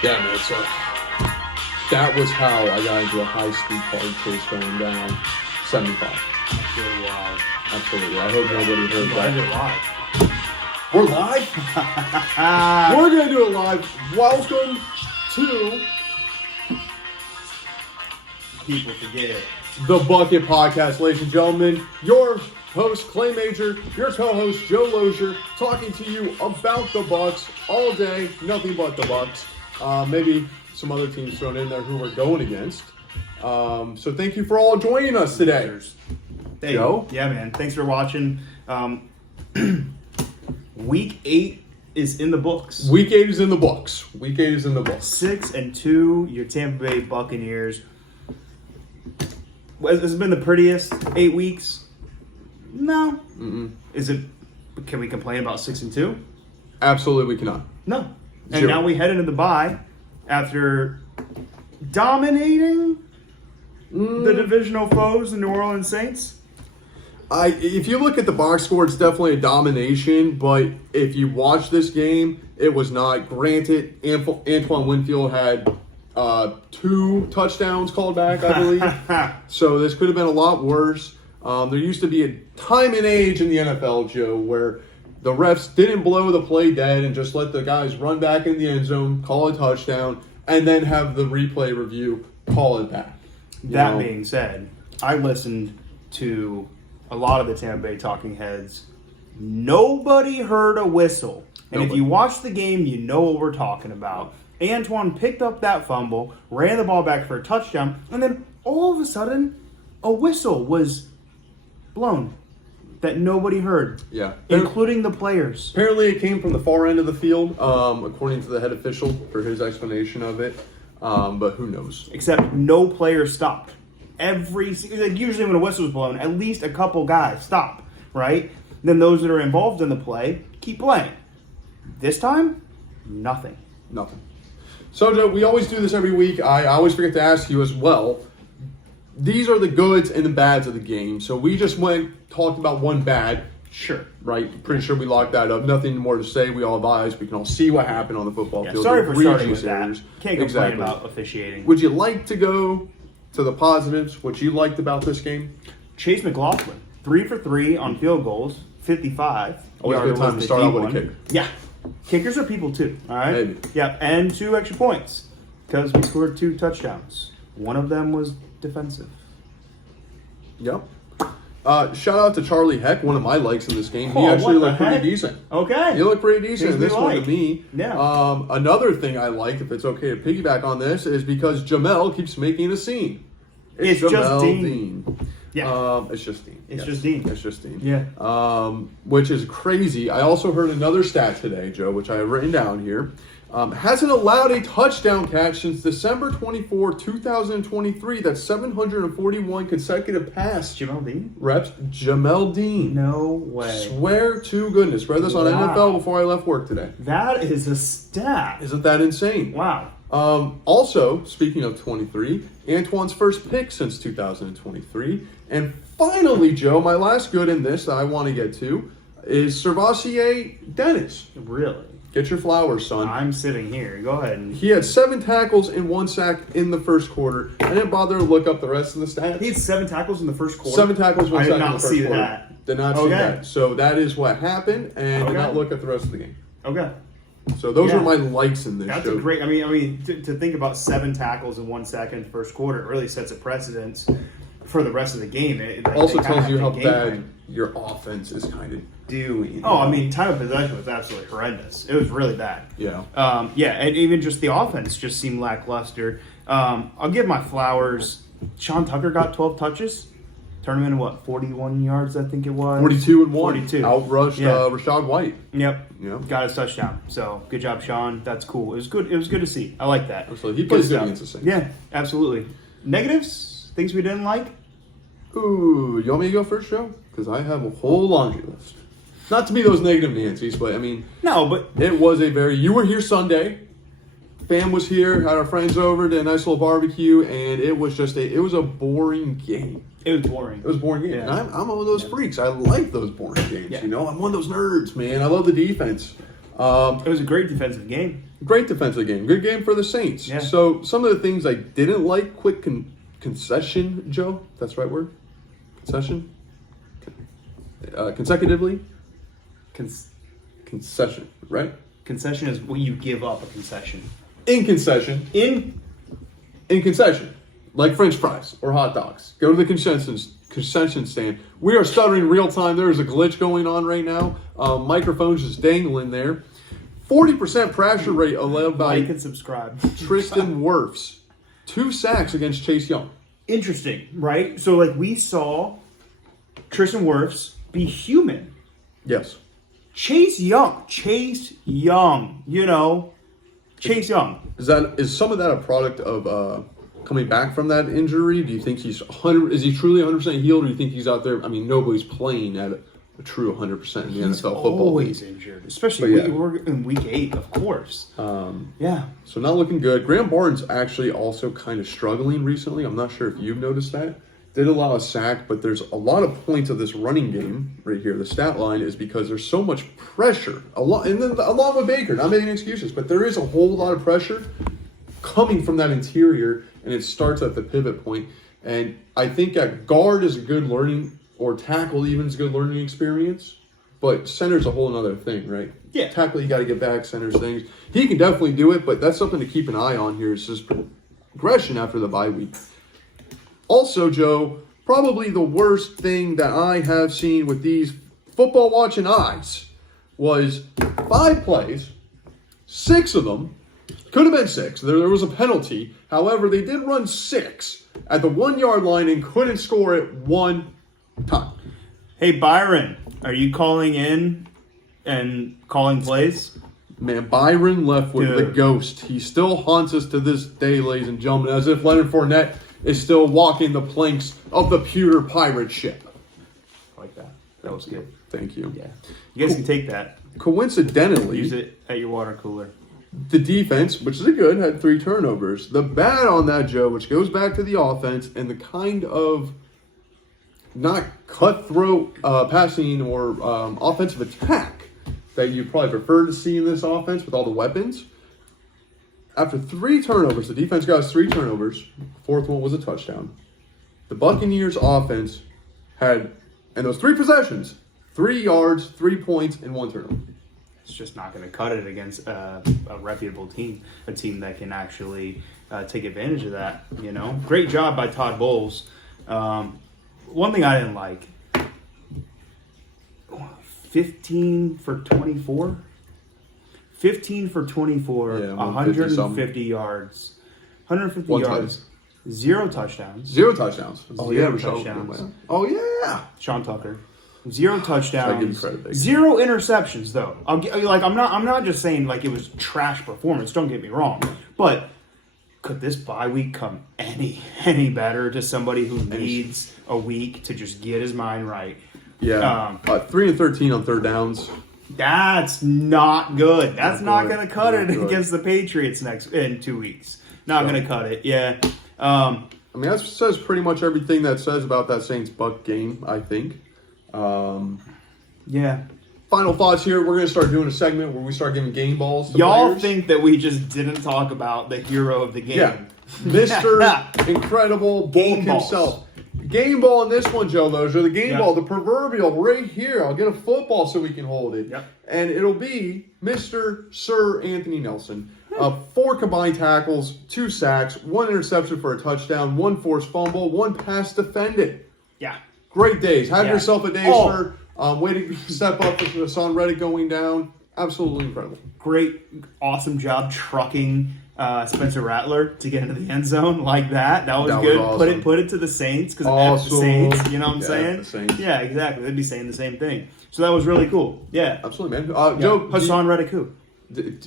Yeah, man. So that was how I got into a high-speed car chase going down 75. Absolutely wild. Absolutely. I hope nobody heard Glad that. you're live. We're live? We're going to do it live. Welcome to People forget. the Buc It Podcast, ladies and gentlemen. Your host, Clay Major, your co-host, Joe Lozier, talking to you about the Bucs all day, nothing but the Bucs. Maybe some other teams thrown in there who we're going against. So thank you for all joining us today. Hey, Joe? Yeah, man. Thanks for watching. Week 8 is in the books. Week 8 is in the books. Week 8 is in the books. 6-2, your Tampa Bay Buccaneers. Has it been the prettiest 8 weeks? No. Mm-mm. Is it? Can we complain about 6-2? Absolutely, we cannot. No. And Zero. now we head into the bye after dominating the divisional foes, the New Orleans Saints. If you look at the box score, it's definitely a domination. But if you watch this game, it was not. Granted, Antoine Winfield had 2 touchdowns called back, I believe. So this could have been a lot worse. There used to be a time and age in the NFL, Joe, where the refs didn't blow the play dead and just let the guys run back in the end zone, call a touchdown, and then have the replay review call it back. That being said, I listened to a lot of the Tampa Bay talking heads. Nobody heard a whistle. And if you watch the game, you know what we're talking about. Antoine picked up that fumble, ran the ball back for a touchdown, and then all of a sudden, a whistle was blown that nobody heard. Yeah. Including the players. Apparently it came from the far end of the field, according to the head official for his explanation of it. But who knows? Except no player stopped. Usually when a whistle is blown, at least a couple guys stop, right? Then those that are involved in the play keep playing. This time, nothing. Nothing. So, Joe, we always do this every week. I always forget to ask you as well. These are the goods and the bads of the game. So we just talked about one bad. Sure. Right? Pretty sure we locked that up. Nothing more to say. We all advised. We can all see what happened on the football field. Sorry for starting with Egregious that. errors. Can't complain about officiating. Would you like to go to the positives? What you liked about this game? Chase McLaughlin, 3 for 3 on field goals, 55. Always a good time to start out with a kicker. Yeah. Kickers are people too, all right? Maybe. Yeah, and 2 extra points because we scored 2 touchdowns. One of them was defensive. Yep. Shout out to Charlie Heck, one of my likes in this game. He actually looked pretty decent. Okay. He looked pretty decent in this one to me. Yeah. Another thing I like, if it's okay to piggyback on this, is because Jamel keeps making a scene. It's just Jamel Dean. Yeah. It's just Dean. It's just Dean. It's just Dean. Yeah. Which is crazy. I also heard another stat today, Joe, which I have written down here. Hasn't allowed a touchdown catch since December 24, 2023. That's 741 consecutive pass Jamel Dean? reps. Jamel Dean. No way. Swear to goodness. Read this on NFL before I left work today. That is a stat. Isn't that insane? Wow. Also, speaking of 23, Antoine's first pick since 2023. And finally, Joe, my last good in this that I want to get to is Servassier Dennis. Really? Get your flowers, son. I'm sitting here. Go ahead. He had 7 tackles and 1 sack in the first quarter. I didn't bother to look up the rest of the stats. He had 7 tackles in the first quarter. 7 tackles, 1 sack in the first quarter. I did not see that. Did not see that. So that is what happened, and did not look at the rest of the game. Okay. So those are my likes in this That's show. a great. I mean, to think about 7 tackles and 1 sack in the first quarter, it really sets a precedence for the rest of the game. It also tells you how game bad plan. your offense is kind of doing. Oh, I mean, time of possession was absolutely horrendous. It was really bad. Yeah. And even just the offense just seemed lackluster. I'll give my flowers. Sean Tucker got 12 touches. Turned him into 41 yards, I think it was. 42 and 1. 42. Outrushed Rashad White. Yep. Yeah. Got his touchdown. So good job, Sean. That's cool. It was good. It was good to see. I like that. Absolutely. He plays good against the Saints. Yeah, absolutely. Negatives? Things we didn't like? Ooh, you want me to go first, Joe? Because I have a whole laundry list. Not to be those negative Nancy's, but I mean, no, but it was a very. You were here Sunday. Fam was here. Had our friends over. Did a nice little barbecue, and it was just it was a boring game. It was boring. It was a boring game. Yeah. And I'm one of those freaks. I like those boring games. Yeah. You know, I'm one of those nerds, man. I love the defense. It was a great defensive game. Great defensive game. Good game for the Saints. Yeah. So some of the things I didn't like, quick concession, Joe. That's the right word? Concession? Consecutively? Concession, right? Concession is when you give up a concession. In concession. In concession. Like French fries or hot dogs. Go to the concession stand. We are stuttering real time. There is a glitch going on right now. Microphone's just dangling there. 40% pressure rate allowed by Like and subscribe. Tristan Wirfs. 2 sacks against Chase Young. Interesting, right? So, like, we saw Tristan Wirfs be human. Yes. Chase Young, you know, Chase Young. Is some of that a product of coming back from that injury? Do you think he's 100? Is he truly 100% healed, or do you think he's out there? I mean, nobody's playing at a true 100% in the NFL football. Always league. injured, especially Yeah. we're in week 8, of course. Yeah. So not looking good. Graham Barnes actually also kind of struggling recently. I'm not sure if you've noticed that. Did allow a sack, but there's a lot of points of this running game right here. The stat line is because there's so much pressure. And then along with Baker, not making excuses, but there is a whole lot of pressure coming from that interior, and it starts at the pivot point. And I think at guard is a good learning, or tackle even is a good learning experience. But center's a whole other thing, right? Yeah. Tackle, you got to get back, center's things. He can definitely do it, but that's something to keep an eye on here. Is his progression after the bye week. Also, Joe, probably the worst thing that I have seen with these football watching eyes was 5 plays, 6 of them, could have been 6. There was a penalty. However, they did run 6 at the 1-yard line and couldn't score it one time. Hey, Byron, are you calling in and calling plays? Man, Byron left with the ghost. He still haunts us to this day, ladies and gentlemen, as if Leonard Fournette is still walking the planks of the pewter pirate ship. I like that. That was good. Thank you. Yeah. You guys can take that. Coincidentally, Use it at your water cooler. the defense, which is a good, had 3 turnovers. The bad on that, Joe, which goes back to the offense and the kind of not cutthroat passing or offensive attack that you probably prefer to see in this offense with all the weapons. After 3 turnovers, the defense got us 3 turnovers. The 4th one was a touchdown. The Buccaneers offense had, in those 3 possessions, 3 yards, 3 points, and 1 turnover. It's just not going to cut it against a reputable team, a team that can actually take advantage of that. You know, great job by Todd Bowles. One thing I didn't like: 15 for 24. 15 for 24, Yeah, 150 yards. 150 One yards, 0 touchdowns. 0 touchdowns. Oh, yeah, yeah, touchdowns. Oh, yeah. Sean Tucker. 0 touchdowns. give you credit, Big. 0 interceptions, though. I'm not just saying like it was trash performance. Don't get me wrong, but could this bye week come any better to somebody who needs a week to just get his mind right? Yeah. 3 and 13 on 3rd downs. That's not good. That's not going to cut Not it good. against the Patriots in 2 weeks. Not going to cut it. Yeah. I mean, that says pretty much everything that says about that Saints-Buc game, I think. Yeah. Final thoughts here. We're going to start doing a segment where we start giving game balls to Y'all players. think that we just didn't talk about the hero of the game. Yeah. Mr. Incredible Bulk Game balls. himself. Game ball in this one, Joe Lozier. The game Yep. ball, the proverbial right here. I'll get a football so we can hold it. Yep. And it'll be Mr. Sir Anthony Nelson. 4 combined tackles, 2 sacks, 1 interception for a touchdown, 1 forced fumble, 1 pass defended. Yeah. Great days. Have Yeah. yourself a day, Oh. sir. Way to step up with Hassan Reddick going down. Absolutely incredible. Great, awesome job trucking Spencer Rattler to get into the end zone like that. That was good. awesome. Put it to the Saints because Awesome. the Saints. You know what I'm Yeah, saying? the Saints. Yeah, exactly. They'd be saying the same thing. So that was really cool. Yeah. Absolutely, man. Yeah. Joe, Hassan Reddick who?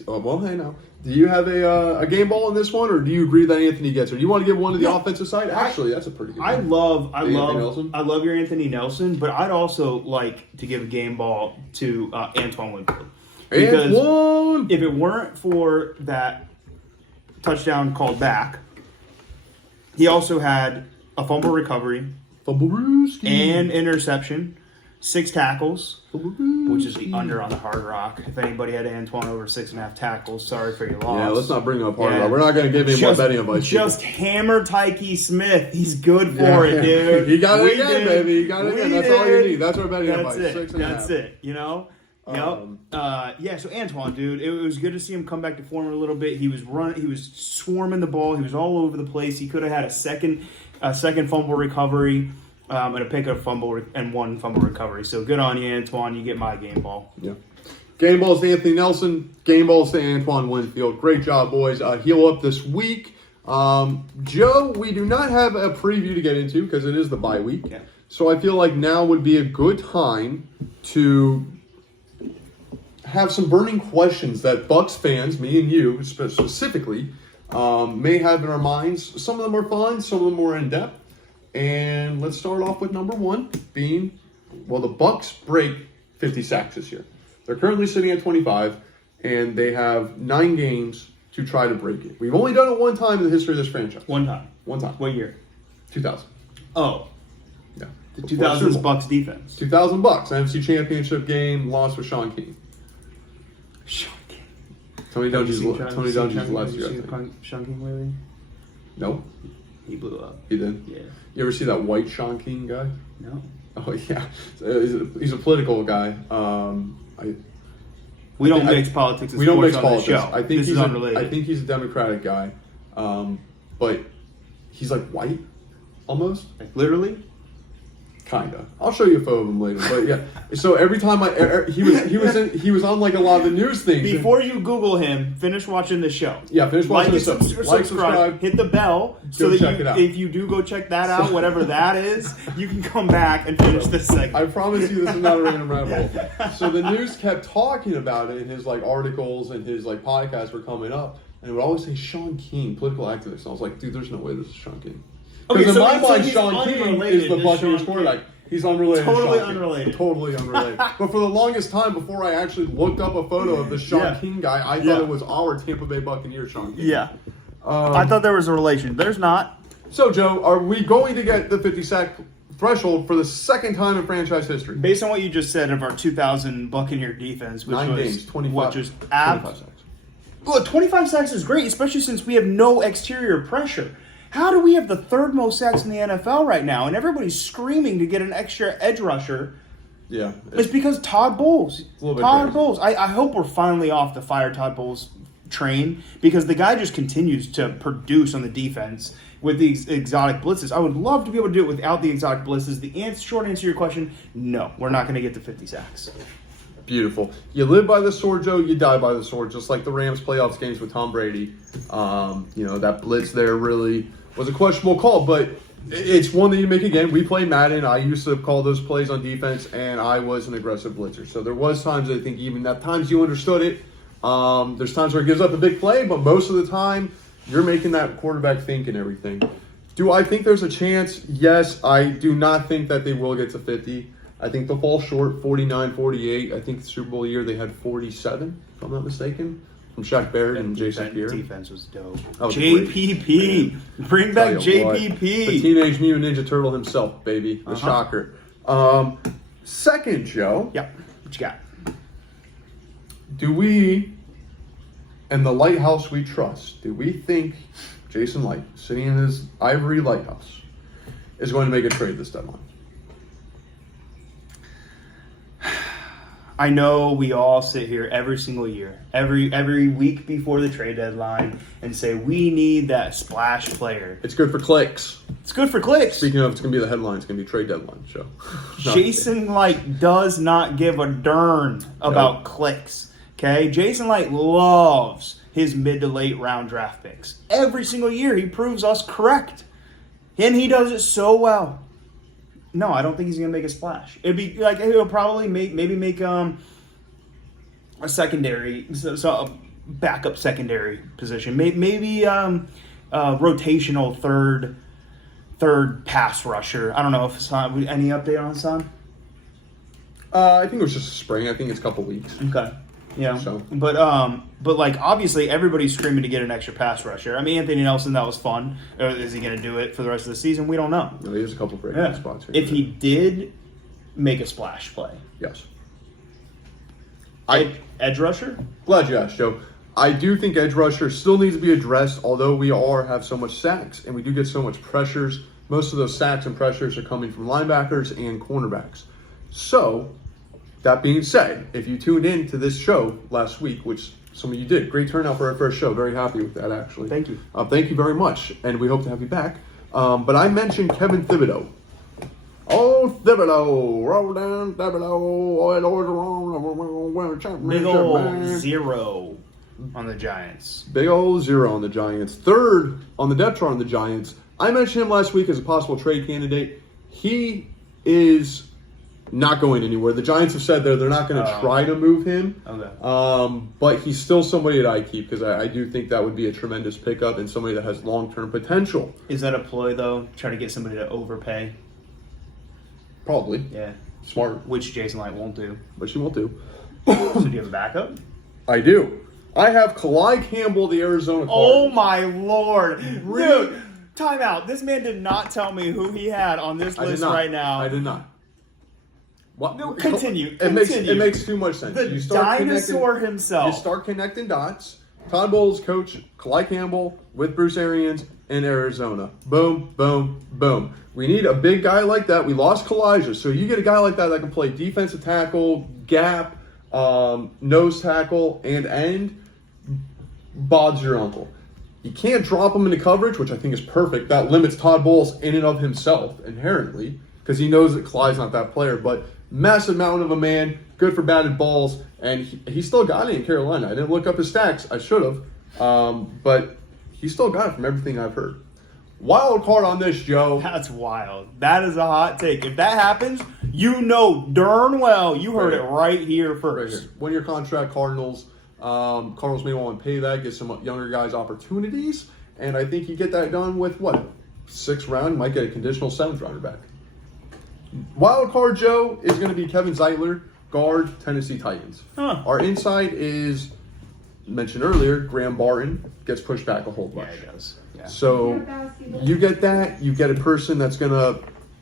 well, hey now. Do you have a game ball in this one, or do you agree that Anthony gets it? Do you want to give one to the offensive side? Actually, that's a pretty good I one. love Nelson? your Anthony Nelson, but I'd also like to give a game ball to Antoine Winfield. Because Antoine! if it weren't for that touchdown called back, he also had a fumble recovery Faburuski. and interception. 6 tackles, which is the under on the Hard Rock. If anybody had Antoine over 6.5 tackles, sorry for your loss. Yeah, let's not bring up Hard Rock. We're not going to give any more betting advice. Just hammer Tyke Smith. He's good for it, dude. You got it again, baby. You got it again. That's all you need. That's our betting advice. That's it. You know? Yep. So Antoine, dude, it was good to see him come back to form a little bit. He was running. He was swarming the ball. He was all over the place. He could have had a second fumble recovery. And a pickup fumble and 1 fumble recovery. So good on you, Antoine. You get my game ball. Yeah. Game balls to Anthony Nelson. Game balls to Antoine Winfield. Great job, boys. Heal up this week. Joe, we do not have a preview to get into because it is the bye week. Yeah. So I feel like now would be a good time to have some burning questions that Bucs fans, me and you specifically, may have in our minds. Some of them are fun. Some of them are in-depth. And let's start off with number 1 being, the Bucs break 50 sacks this year. They're currently sitting at 25, and they have 9 games to try to break it. We've only done it one time in the history of this franchise. One time. What year? 2000. Oh. Yeah. The 2000s Bucs defense. 2000 Bucs, NFC Championship game, lost with Sean King. Tony Dungy's last year, I think. Sean King lately? No. He blew up. He did? Yeah. You ever see that white Sean King guy? No. Oh, yeah. He's a political guy. We don't mix politics and we don't sports mix on politics. this show. I think this is unrelated. I think he's a Democratic guy. But he's like white, almost. Like literally? Kinda. I'll show you a photo of him later. But yeah. So every time he was on like a lot of the news things. Before you Google him, finish watching the show. Yeah, finish watching the show. Like, subscribe, hit the bell so that if you do go check that out, whatever that is, you can come back and finish this segment. I promise you this is not a random rabbit hole. So the news kept talking about it, and his like articles and his like podcasts were coming up, and it would always say Sean King, political activist. And I was like, dude, there's no way this is Sean King. Because in my mind, Sean King is the Buccaneers quarterback. He's unrelated. Totally unrelated. Totally unrelated. But for the longest time, before I actually looked up a photo of the Sean King guy, I thought it was our Tampa Bay Buccaneers Sean King. Yeah. I thought there was a relation. There's not. So, Joe, are we going to get the 50 sack threshold for the second time in franchise history? Based on what you just said of our 2000 Buccaneer defense, which 9 was games, 25, what, just 25 sacks. Well, 25 sacks is great, especially since we have no exterior pressure. How do we have the 3rd most sacks in the NFL right now, and everybody's screaming to get an extra edge rusher? Yeah. It's because Todd Bowles. Todd Bowles. I hope we're finally off the fire Todd Bowles train, because the guy just continues to produce on the defense with the exotic blitzes. I would love to be able to do it without the exotic blitzes. The short answer to your question, no, we're not going to get to 50 sacks. Beautiful. You live by the sword, Joe. You die by the sword, just like the Rams playoffs games with Tom Brady. That blitz there really was a questionable call, but it's one that you make again. We play Madden. I used to call those plays on defense, and I was an aggressive blitzer. So there was times, I think, even at times you understood it. There's times where it gives up a big play, but most of the time you're making that quarterback think and everything. Do I think there's a chance? Yes. I do not think that they will get to 50. I think they'll fall short, 49, 48. I think the Super Bowl year they had 47, if I'm not mistaken, from Shaq Barrett and Jason Pierre. Defense was dope. JPP. Bring back JPP. The Teenage Mutant Ninja Turtle himself, baby. The shocker. Second, Joe. Yep. What you got? Do we, and the lighthouse we trust, do we think Jason Light, sitting in his ivory lighthouse, is going to make a trade this deadline? I know we all sit here every single year, every week before the trade deadline, and say we need that splash player. It's good for clicks. It's good for clicks. Speaking of, it's going to be the headline. It's going to be trade deadline show. Jason Light does not give a darn about clicks. Okay, Jason Light loves his mid to late round draft picks. Every single year, he proves us correct, and he does it so well. No, I don't think he's going to make a splash. It'd be like he'll probably make a secondary, so a backup secondary position. Maybe rotational third pass rusher. I don't know if Hassan, any update on Hassan? I think it was just spring. I think it's a couple weeks. Okay. Yeah. So. But like obviously everybody's screaming to get an extra pass rusher. I mean, Anthony Nelson, that was fun. Is he going to do it for the rest of the season? We don't know. No, he has a couple break spots here. If he did make a splash play. Yes. Edge rusher? Glad you asked, Joe. I do think edge rusher still needs to be addressed, although we have so much sacks and we do get so much pressures. Most of those sacks and pressures are coming from linebackers and cornerbacks. So, that being said, if you tuned in to this show last week, which some of you did, great turnout for our first show. Very happy with that, actually. Thank you. Thank you very much, and we hope to have you back. But I mentioned Kevin Thibodeau. Oh, Thibodeau, roll down Thibodeau, Big old 0 on the Giants. Big old 0 on the Giants. Third on the depth chart on the Giants. I mentioned him last week as a possible trade candidate. He is not going anywhere. The Giants have said they're not going to try to move him. Okay. But he's still somebody that I keep because I do think that would be a tremendous pickup and somebody that has long-term potential. Is that a ploy, though? Trying to get somebody to overpay? Probably. Yeah. Smart. Which Jason Light won't do. Which he won't do. So do you have a backup? I do. I have Kalai Campbell, the Arizona Oh, Cardinals. my Lord. Dude, time out. This man did not tell me who he had on this list right now. I did not. What? No, continue. It makes too much sense. The dinosaur himself. You start connecting dots. Todd Bowles coach Kalai Campbell with Bruce Arians in Arizona. Boom, boom, boom. We need a big guy like that. We lost Kalijah, so you get a guy like that can play defensive tackle, gap, nose tackle, and end. Bod's your uncle. You can't drop him into coverage, which I think is perfect. That limits Todd Bowles in and of himself inherently because he knows that Kalai's not that player. But massive mountain of a man, good for batted balls, and he still got it in Carolina. I didn't look up his stacks. I should have. But he still got it from everything I've heard. Wild card on this, Joe. That's wild. That is a hot take. If that happens, you know darn well you heard it right here first. Right here. 1-year contract, Cardinals. Cardinals may want to pay that, get some younger guys opportunities, and I think you get that done with, 6th round, might get a conditional 7th rounder back. Wild card, Joe, is going to be Kevin Zeitler, guard, Tennessee Titans. Huh. Our inside is, mentioned earlier, Graham Barton, gets pushed back a whole bunch. Yeah, it does. Yeah. So you get that, you get a person that's going to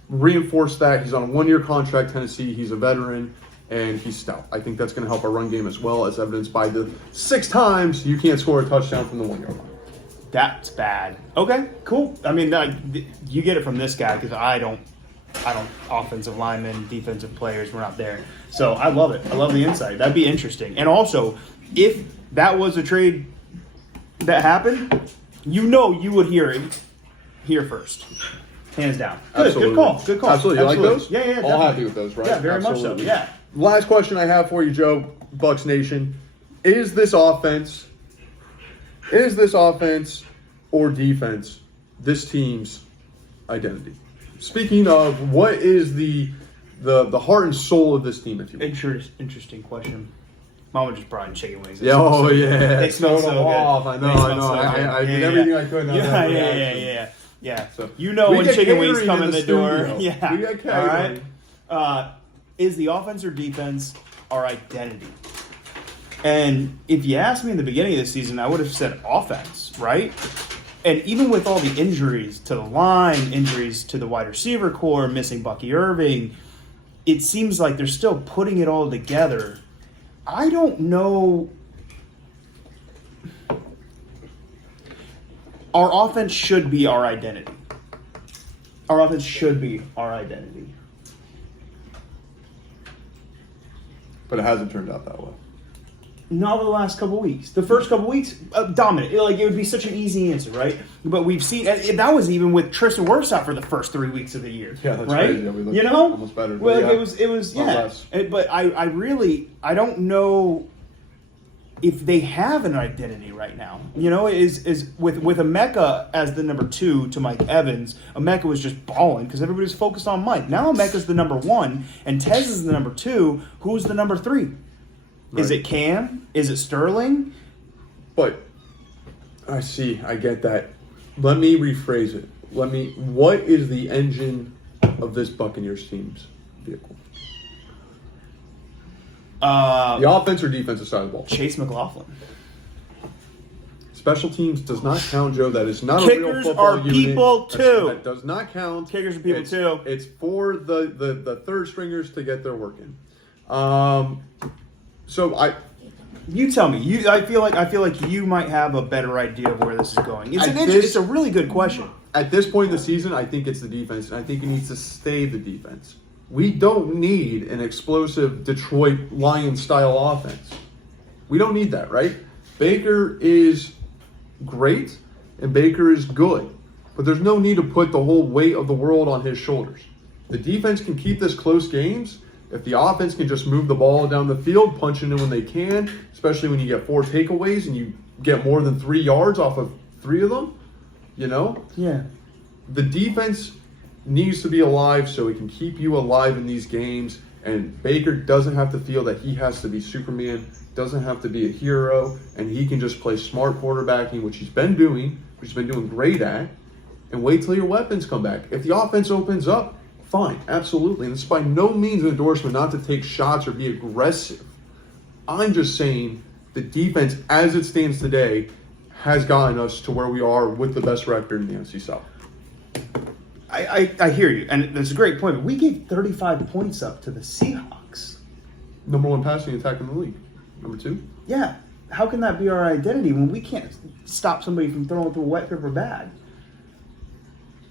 reinforce that. He's on a 1-year contract, Tennessee, he's a veteran, and he's stout. I think that's going to help our run game as well, as evidenced by the 6 times you can't score a touchdown from the 1-yard line. That's bad. Okay, cool. I mean, you get it from this guy because I don't offensive linemen, defensive players, we're not there. So I love it. I love the insight. That'd be interesting. And also, if that was a trade that happened, you would hear it here first. Hands down. Good, Absolutely. Good call. Good call. Absolutely. You like those? Yeah, All definitely. happy with those, right? Yeah, very Absolutely. much so. Yeah. Last question I have for you, Joe, Bucs Nation. Is this offense or defense this team's identity? Speaking of, what is the heart and soul of this team, if you will? Interesting question. Mama just brought in chicken wings. Yeah, oh yeah. They smell so good. I know. I did everything I could. Yeah. So, you know we when get chicken wings catering come in in the the door. studio. Yeah. We get All catering. right. Is the offense or defense our identity? And if you asked me in the beginning of the season, I would have said offense, right? And even with all the injuries to the line, injuries to the wide receiver core, missing Bucky Irving, it seems like they're still putting it all together. I don't know. Our offense should be our identity. Our offense should be our identity. But it hasn't turned out that way. Not the last couple weeks. The first couple weeks, dominant. It would be such an easy answer, right? But we've seen that was even with Tristan Wirfs out for the first 3 weeks of the year. Yeah, that's right. crazy. Yeah, we looked almost better. Well, yeah. it was yeah. Less. But I don't know if they have an identity right now. Is with Emeka as the number 2 to Mike Evans. Emeka was just balling because everybody's focused on Mike. Now Emeka's the number 1 and Tez is the number 2. Who's the number 3? Right. Is it Cam? Is it Sterling? But I get that. Let me rephrase it. What is the engine of this Buccaneers team's vehicle? The offense or defensive side of the ball? Chase McLaughlin. Special teams does not count, Joe. That is not a real Kickers football are unit. people, too. That does not count. Kickers are people, too. It's for the third stringers to get their work in. You tell me. I feel like you might have a better idea of where this is going. It's a really good question. At this point in the season, I think it's the defense, and I think it needs to stay the defense. We don't need an explosive Detroit Lions-style offense. We don't need that, right? Baker is great, and Baker is good, but there's no need to put the whole weight of the world on his shoulders. The defense can keep this close games if the offense can just move the ball down the field, punch it in when they can, especially when you get 4 takeaways and you get more than 3 yards off of 3 of them, you know? Yeah. The defense needs to be alive so it can keep you alive in these games, and Baker doesn't have to feel that he has to be Superman, doesn't have to be a hero, and he can just play smart quarterbacking, which he's been doing great at, and wait till your weapons come back. If the offense opens up, fine, absolutely. And it's by no means an endorsement not to take shots or be aggressive. I'm just saying the defense, as it stands today, has gotten us to where we are with the best record in the NFC South. I hear you, and that's a great point. But we gave 35 points up to the Seahawks. Number 1 passing attack in the league. Number 2? Yeah. How can that be our identity when we can't stop somebody from throwing through a wet paper bag?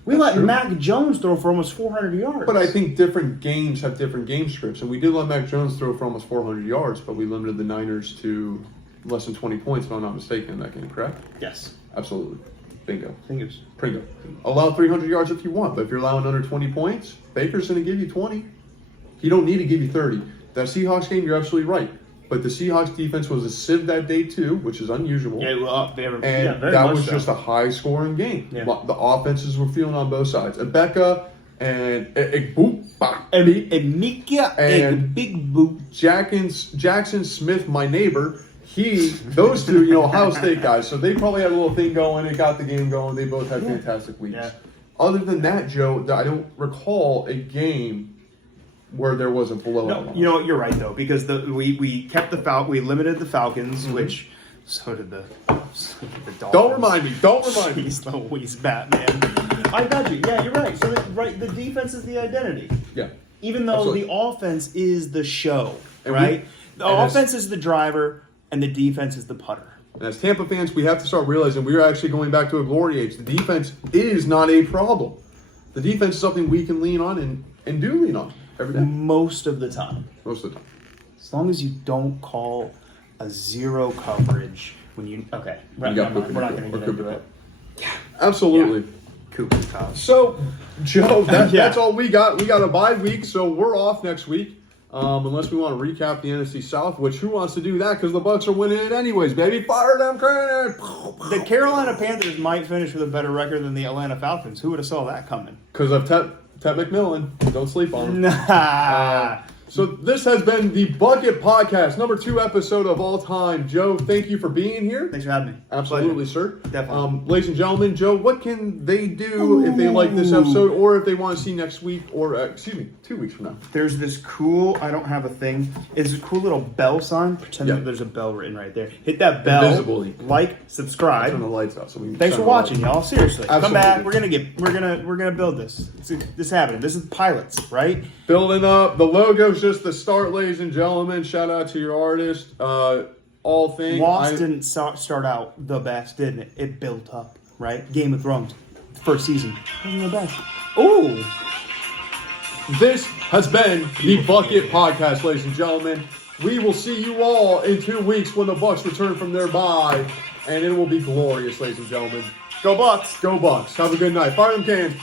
We let Mac Jones throw for almost 400 yards. But I think different games have different game scripts. And we did let Mac Jones throw for almost 400 yards, but we limited the Niners to less than 20 points, if I'm not mistaken, in that game, correct? Yes. Absolutely. Bingo. Fingers. Pringo. Allow 300 yards if you want, but if you're allowing under 20 points, Baker's going to give you 20. He don't need to give you 30. That Seahawks game, you're absolutely right. But the Seahawks defense was a sieve that day too, which is unusual. Yeah, well, that was just a high-scoring game. Yeah. The offenses were feeling on both sides. Ibeka and and Big Boot. Jackson Smith, my neighbor, those two, Ohio State guys, so they probably had a little thing going. It got the game going. They both had fantastic weeks. Yeah. Other than that, Joe, I don't recall a game where there wasn't blowout. No, you know what? You're right though, because we kept we limited the Falcons, which so did the Dolphins. Don't remind me. Jeez Louise, Batman. I got you. Yeah, you're right. So the defense is the identity. Yeah. Even though Absolutely. the offense is the show, And right? The offense is the driver, and the defense is the putter. And as Tampa fans, we have to start realizing we're actually going back to a glory age. The defense is not a problem. The defense is something we can lean on and do lean on every day. Most of the time. Most of the time. As long as you don't call a zero coverage when you... Okay. We're not going to get into it. Absolutely. Yeah. Cooper Cup. So, Joe, that's all we got. We got a bye week, so we're off next week. Unless we want to recap the NFC South, which who wants to do that? Because the Bucs are winning it anyways, baby. Fire them cannons! The Carolina Panthers might finish with a better record than the Atlanta Falcons. Who would have saw that coming? Because of Ted McMillan. Don't sleep on him. Nah. So this has been the Buc It Podcast, number 2 episode of all time. Joe, thank you for being here. Thanks for having me. Absolutely, sir. Definitely. Ladies and gentlemen, Joe, what can they do if they like this episode or if they want to see next week or, 2 weeks from now? There's this cool, I don't have a thing, it's a cool little bell sign. Pretend that there's a bell written right there. Hit that bell. Invisibly. Like, subscribe. Turn the lights out. So we can Thanks for watching, y'all. Seriously. Absolutely. Come back. We're gonna build this. This is happening. This is pilots, right? Building up. The logo's just the start, ladies and gentlemen. Shout out to your artist. All things. Lost didn't start out the best, didn't it? It built up, right? Game of Thrones, first season. Wasn't the best. Ooh. This has been the Buc It Podcast, ladies and gentlemen. We will see you all in 2 weeks when the Bucs return from their bye, and it will be glorious, ladies and gentlemen. Go Bucs. Go Bucs. Have a good night. Fire them cans.